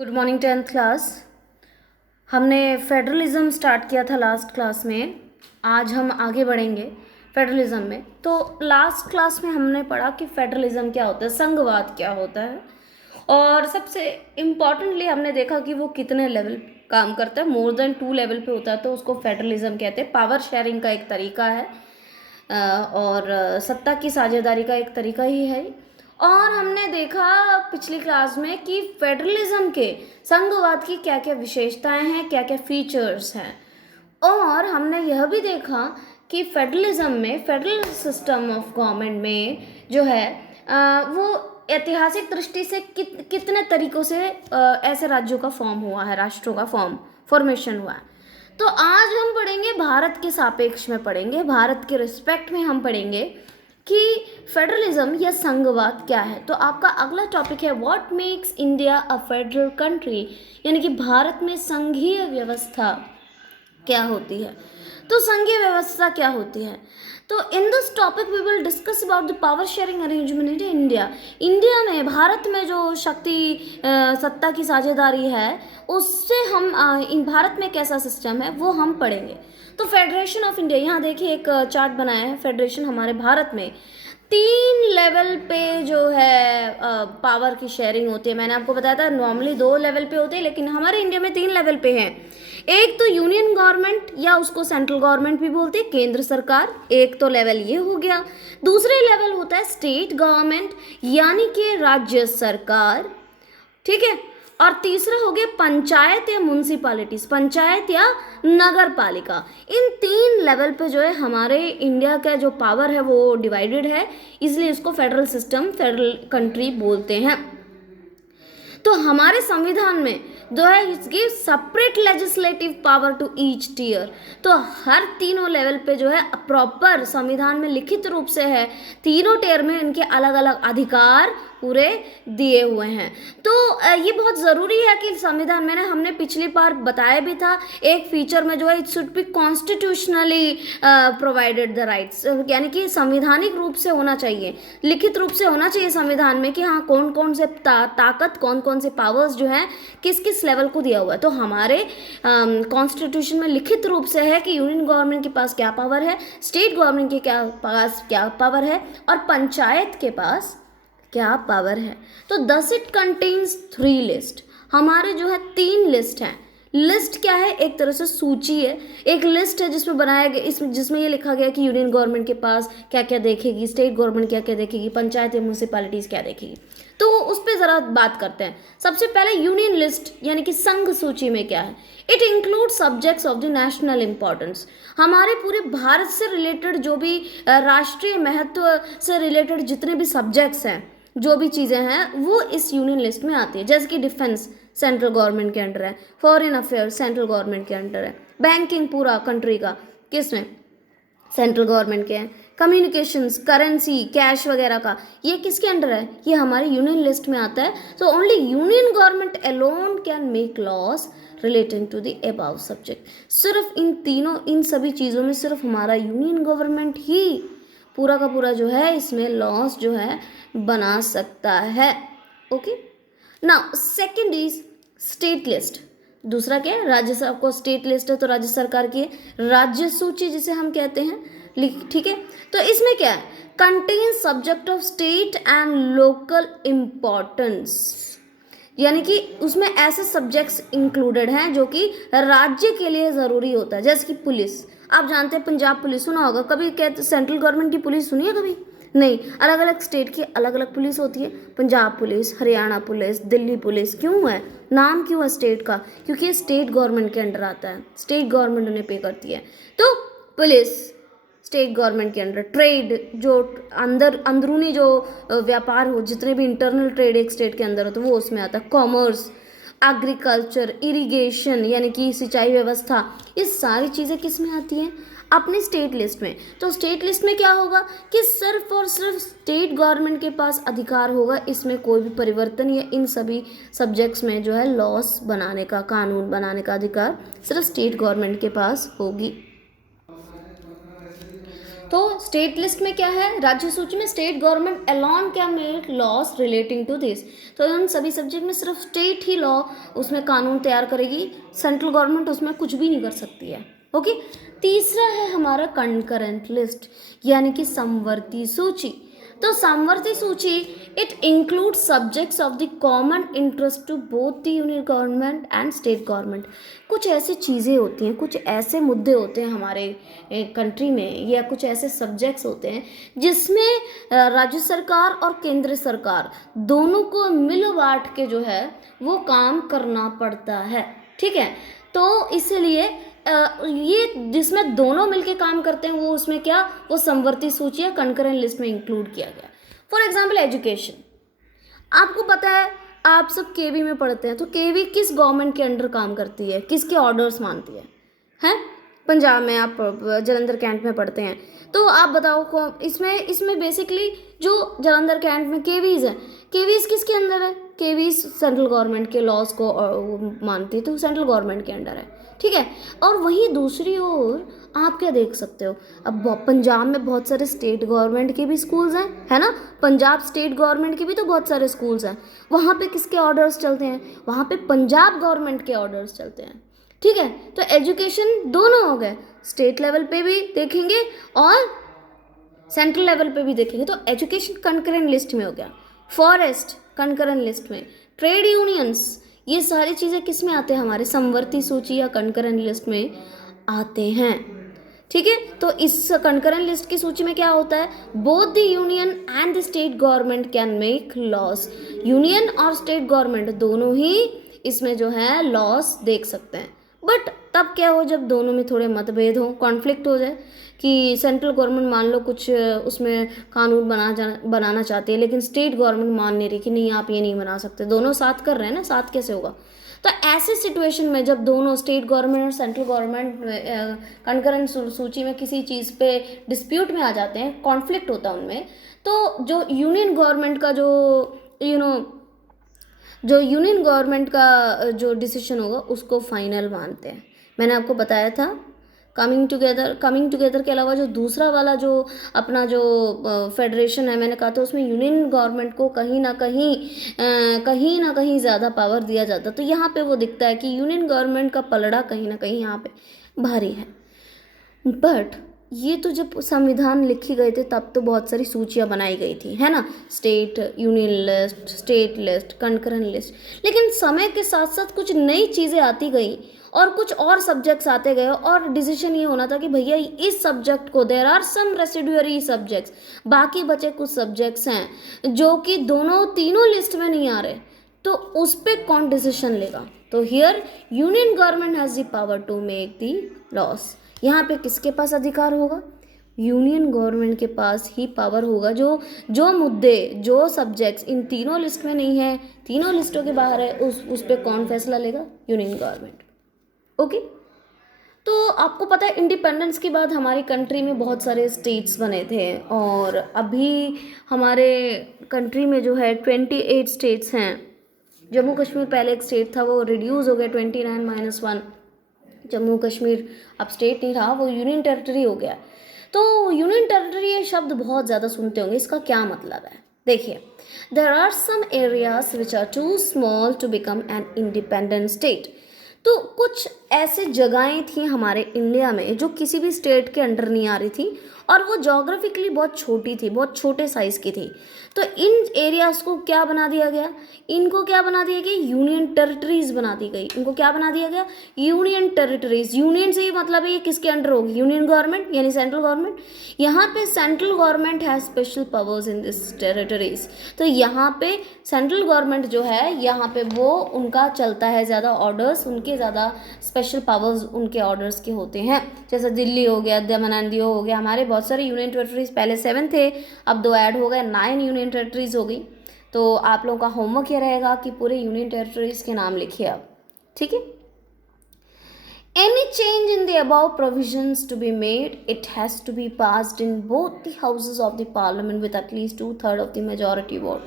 Good morning 10th class. हमने federalism start किया था लास्ट क्लास में। आज हम आगे बढ़ेंगे फेडरलिज्म में। तो लास्ट क्लास में हमने पढ़ा कि फेडरलिज्म क्या होता है, संघवाद क्या होता है, और सबसे इम्पॉर्टेंटली हमने देखा कि वो कितने लेवल काम करता है। मोर देन 2 लेवल पे होता है तो उसको फेडरलिज्म कहते हैं। पावर शेयरिंग का एक तरीका है और सत्ता की साझेदारी का एक तरीका ही है। और हमने देखा पिछली क्लास में कि फेडरलिज्म के संघवाद की क्या क्या विशेषताएं हैं, क्या क्या फीचर्स हैं। और हमने यह भी देखा कि फेडरलिज्म में, फेडरल सिस्टम ऑफ गवर्नमेंट में जो है वो ऐतिहासिक दृष्टि से कितने तरीकों से ऐसे राज्यों का फॉर्म हुआ है, राष्ट्रों का फॉर्मेशन हुआ है। तो आज हम पढ़ेंगे भारत के सापेक्ष में पढ़ेंगे, भारत के रिस्पेक्ट में हम पढ़ेंगे कि फेडरलिज्म या संघवाद क्या है। तो आपका अगला टॉपिक है what makes India a federal country, यानी कि भारत में संघीय व्यवस्था क्या होती है। तो संघीय व्यवस्था क्या होती है, तो in this topic we will discuss about the power sharing arrangement in India. India में, भारत में जो शक्ति सत्ता की साझेदारी है उससे हम इन भारत में कैसा सिस्टम है वो हम पढ़ेंगे। तो फेडरेशन ऑफ इंडिया, यहाँ देखिए एक चार्ट बनाया है। फेडरेशन हमारे भारत में 3 लेवल पे जो है पावर की शेयरिंग होती है। मैंने आपको बताया था नॉर्मली 2 लेवल पे होते हैं, लेकिन हमारे इंडिया में 3 लेवल पे हैं। एक तो यूनियन गवर्नमेंट या उसको सेंट्रल गवर्नमेंट भी बोलते हैं, केंद्र सरकार, एक तो लेवल ये हो गया। दूसरे लेवल होता है स्टेट गवर्नमेंट यानी कि राज्य सरकार, ठीक है। और तीसरा हो गया पंचायत या म्यूनसिपालिटीज, पंचायत या नगर पालिका। इन 3 लेवल पे जो है हमारे इंडिया का जो पावर है वो डिवाइडेड है, इसलिए इसको फेडरल सिस्टम, फेडरल कंट्री बोलते हैं। तो हमारे संविधान में जो है it's give separate legislative power to each tier. तो हर तीनों लेवल पे जो है प्रॉपर संविधान में लिखित रूप से है, तीनों टीयर में इनके अलग अलग अधिकार पूरे दिए हुए हैं। तो ये बहुत ज़रूरी है कि संविधान में, हमने पिछली बार बताया भी था एक फीचर में जो है it should be constitutionally provided the rights, यानी कि संविधानिक रूप से होना चाहिए, लिखित रूप से होना चाहिए संविधान में कि हाँ कौन कौन से ताकत, कौन कौन से पावर्स जो हैं किस किस लेवल को दिया हुआ है। तो हमारे कॉन्स्टिट्यूशन में लिखित रूप से है कि यूनियन गवर्नमेंट के पास क्या पावर है, स्टेट गवर्नमेंट के पास क्या पावर है, और पंचायत के पास क्या पावर है। तो दस इट कंटेन्स 3 लिस्ट। हमारे जो है 3 लिस्ट हैं। लिस्ट क्या है, एक तरह से सूची है, एक लिस्ट है जिसमें बनाया गया, इसमें जिसमें ये लिखा गया कि यूनियन गवर्नमेंट के पास क्या क्या देखेगी, स्टेट गवर्नमेंट क्या क्या देखेगी, पंचायत या म्यूनसिपैलिटीज क्या देखेगी। तो उस पर ज़रा बात करते हैं। सबसे पहले यूनियन लिस्ट यानी कि संघ सूची में क्या है। It include subjects of the national importance. हमारे पूरे भारत से रिलेटेड जो भी राष्ट्रीय महत्व से रिलेटेड जितने भी सब्जेक्ट्स हैं, जो भी चीज़ें हैं वो इस यूनियन लिस्ट में आती है। जैसे कि डिफेंस सेंट्रल गवर्नमेंट के अंडर है, फॉरेन अफेयर्स सेंट्रल गवर्नमेंट के अंडर है, बैंकिंग पूरा कंट्री का किस में, सेंट्रल गवर्नमेंट के हैं, कम्युनिकेशंस, करेंसी, कैश वगैरह का ये किसके अंडर है, ये हमारे यूनियन लिस्ट में आता है। So only union government alone can make laws relating to the above subject. सिर्फ इन तीनों, इन सभी चीज़ों में सिर्फ हमारा यूनियन गवर्नमेंट ही पूरा का पूरा जो है इसमें लॉस जो है बना सकता है। Okay, now second is state list. दूसरा क्या है, राज्य सरकार को स्टेट लिस्ट है तो राज्य सरकार की राज्य सूची जिसे हम कहते हैं, ठीक है। तो इसमें क्या है, contain subject of state and local importance, यानी कि उसमें ऐसे सब्जेक्ट्स इंक्लूडेड हैं जो कि राज्य के लिए ज़रूरी होता है। जैसे कि पुलिस, आप जानते हैं पंजाब पुलिस सुना होगा, कभी कहते सेंट्रल गवर्नमेंट की पुलिस सुनी है कभी नहीं, अलग अलग स्टेट की अलग अलग पुलिस होती है। Punjab police, Haryana police, Delhi police, क्यों है, नाम क्यों है स्टेट का, क्योंकि ये स्टेट गवर्नमेंट के अंडर आता है, स्टेट गवर्नमेंट उन्हें पे करती है। तो पुलिस स्टेट गवर्नमेंट के अंडर, ट्रेड जो अंदरूनी जो व्यापार हो, जितने भी इंटरनल ट्रेड एक स्टेट के अंदर हो तो वो उसमें आता है। कॉमर्स, एग्रीकल्चर, इरिगेशन यानी कि सिंचाई व्यवस्था, ये सारी चीज़ें किस में आती हैं, अपनी स्टेट लिस्ट में। तो स्टेट लिस्ट में क्या होगा कि सिर्फ और सिर्फ स्टेट गवर्नमेंट के पास अधिकार होगा, इसमें कोई भी परिवर्तन या इन सभी सब्जेक्ट्स में जो है लॉस बनाने का, कानून बनाने का अधिकार सिर्फ स्टेट गवर्नमेंट के पास होगी। तो स्टेट लिस्ट में क्या है, राज्य सूची में state government alone can make laws relating to this. तो उन सभी सब्जेक्ट में सिर्फ स्टेट ही लॉ उसमें कानून तैयार करेगी, सेंट्रल गवर्नमेंट उसमें कुछ भी नहीं कर सकती है। ओके। तीसरा है हमारा कंकरेंट लिस्ट यानी कि समवर्ती सूची। तो समवर्ती सूची it include subjects of the common interest to both the union government and state government. कुछ ऐसी चीज़ें होती हैं, कुछ ऐसे मुद्दे होते हैं हमारे कंट्री में, या कुछ ऐसे सब्जेक्ट्स होते हैं जिसमें राज्य सरकार और केंद्र सरकार दोनों को मिल बांट के जो है वो काम करना पड़ता है। ठीक है, तो इसलिए ये जिसमें दोनों मिलके काम करते हैं वो उसमें क्या, वो समवर्ती सूची या कंकरेंट लिस्ट में इंक्लूड किया गया। फॉर एग्जांपल एजुकेशन, आपको पता है आप सब केवी में पढ़ते हैं, तो केवी किस गवर्नमेंट के अंडर काम करती है, किसके ऑर्डर्स मानती है? हैं, पंजाब में आप जालंधर कैंट में पढ़ते हैं, तो आप बताओ इसमें बेसिकली जो जालंधर कैंट में केवीज है, केवीज किसके अंदर है? केवीज सेंट्रल गवर्नमेंट के लॉज को मानती है, तो सेंट्रल गवर्नमेंट के अंडर है। ठीक है, और वहीं दूसरी ओर आप क्या देख सकते हो, अब पंजाब में बहुत सारे स्टेट गवर्नमेंट के भी स्कूल्स हैं, है ना, पंजाब स्टेट गवर्नमेंट के भी तो बहुत सारे स्कूल्स हैं। वहाँ पे किसके ऑर्डर्स चलते हैं? वहाँ पे पंजाब गवर्नमेंट के ऑर्डर्स चलते हैं। ठीक है, तो एजुकेशन दोनों हो गए, स्टेट लेवल पे भी देखेंगे और सेंट्रल लेवल पे भी देखेंगे, तो एजुकेशन कंकरेंट लिस्ट में हो गया। फॉरेस्ट कंकरेंट लिस्ट में, ट्रेड यूनियंस, ये सारी चीज़ें किस में आते हैं? हमारे समवर्ती सूची या कंकरेंट लिस्ट में आते हैं। ठीक है, तो इस कंकरेंट लिस्ट की सूची में क्या होता है? Both the union and the state government can make loss. Union और स्टेट गवर्नमेंट दोनों ही इसमें जो है लॉस देख सकते हैं। बट तब क्या हो, जब दोनों में थोड़े मतभेद हो, कॉन्फ्लिक्ट हो जाए कि सेंट्रल गवर्नमेंट मान लो कुछ उसमें कानून बनाना चाहती है, लेकिन स्टेट गवर्नमेंट मान नहीं रही कि नहीं आप ये नहीं बना सकते, दोनों साथ कर रहे हैं ना, साथ कैसे होगा? तो ऐसे सिचुएशन में जब दोनों स्टेट गवर्नमेंट और सेंट्रल गवर्नमेंट कंकरेंट सूची में किसी चीज़ पे डिस्प्यूट में आ जाते हैं, कॉन्फ्लिक्ट होता है उनमें, तो जो यूनियन गवर्नमेंट का जो यूनियन गवर्नमेंट का जो डिसीजन होगा उसको फाइनल मानते हैं। मैंने आपको बताया था कमिंग टुगेदर के अलावा जो दूसरा वाला जो अपना जो फेडरेशन है, मैंने कहा था उसमें यूनियन गवर्नमेंट को कहीं ना कहीं ज़्यादा पावर दिया जाता, तो यहाँ पे वो दिखता है कि यूनियन गवर्नमेंट का पलड़ा कहीं ना कहीं यहाँ पे भारी है। बट ये तो जब संविधान लिखी गए थे तब तो बहुत सारी सूचियाँ बनाई गई थी, है ना, state union list, state list, concurrent list, लेकिन समय के साथ साथ कुछ नई चीज़ें आती गई और कुछ और सब्जेक्ट्स आते गए, और डिसीजन ये होना था कि भैया इस सब्जेक्ट को, there are some residuary subjects, बाकी बचे कुछ सब्जेक्ट्स हैं जो कि तीनों लिस्ट में नहीं आ रहे, तो उस पर कौन डिसीजन लेगा? तो here union government has the power to make the laws. यहाँ पे किसके पास अधिकार होगा? यूनियन गवर्नमेंट के पास ही पावर होगा। जो मुद्दे, जो सब्जेक्ट्स इन तीनों लिस्ट में नहीं है, तीनों लिस्टों के बाहर है, उस पर कौन फैसला लेगा? Union government. ओके, तो आपको पता है इंडिपेंडेंस के बाद हमारी कंट्री में बहुत सारे स्टेट्स बने थे, और अभी हमारे कंट्री में जो है 28 स्टेट्स हैं। जम्मू कश्मीर पहले एक स्टेट था, वो रिड्यूस हो गया 29-1। जम्मू कश्मीर अब स्टेट नहीं रहा, वो यूनियन टेरिटरी हो गया। तो यूनियन टेरिटरी ये शब्द बहुत ज़्यादा सुनते होंगे, इसका क्या मतलब है? देखिए, there are some areas which are too small to become an independent state. तो कुछ ऐसे जगहें थी हमारे इंडिया में जो किसी भी स्टेट के अंडर नहीं आ रही थी, और वो जोग्राफिकली बहुत छोटी थी, बहुत छोटे साइज़ की थी। तो इन एरियाज़ को क्या बना दिया गया? इनको क्या बना दिया गया? यूनियन टेरिटरीज बना दी गई। इनको क्या बना दिया गया? Union territories. यूनियन से ही मतलब है ये किसके अंडर होगी? यूनियन गवर्नमेंट यानी सेंट्रल गवर्नमेंट। यहाँ पे central government has special powers in this territories. तो यहाँ पे सेंट्रल गवर्नमेंट जो है, यहाँ पे वो उनका चलता है ज़्यादा ऑर्डर्स, उनके ज़्यादा स्पेशल पावर्स उनके ऑर्डर्स के होते हैं। जैसे दिल्ली हो गया, दमन एंड दीव हो गया, हमारे बहुत सारे यूनियन टेरिटरीज, पहले 7 थे, अब 2 ऐड हो गए, 9 यूनियन टेरिटरीज हो गई। तो आप लोगों का होमवर्क ये रहेगा कि पूरे यूनियन टेरिटरीज के नाम लिखिए आप, ठीक है। Any change in the above provisions to be made, it has to be passed in both the houses of the parliament with at least 2/3 of the majority vote.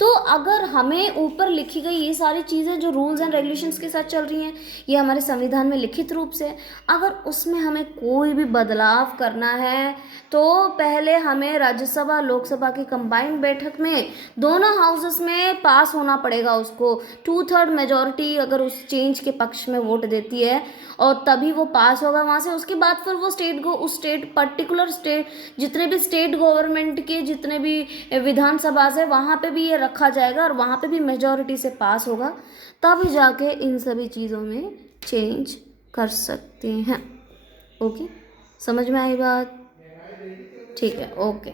तो अगर हमें ऊपर लिखी गई ये सारी चीज़ें जो रूल्स एंड रेगुलेशंस के साथ चल रही हैं, ये हमारे संविधान में लिखित रूप से, अगर उसमें हमें कोई भी बदलाव करना है तो पहले हमें राज्यसभा लोकसभा की कंबाइंड बैठक में दोनों हाउसेस में पास होना पड़ेगा उसको। 2/3 मेजॉरिटी अगर उस चेंज के पक्ष में वोट देती है और तभी वो पास होगा वहाँ से। उसके बाद फिर वो उस स्टेट पर्टिकुलर स्टेट जितने भी स्टेट गवर्नमेंट के जितने भी विधानसभा है वहाँ पे भी ये रखा जाएगा और वहाँ पे भी मेजॉरिटी से पास होगा, तब जाके इन सभी चीज़ों में चेंज कर सकते हैं। ओके, समझ में आई बात? ठीक है, ओके।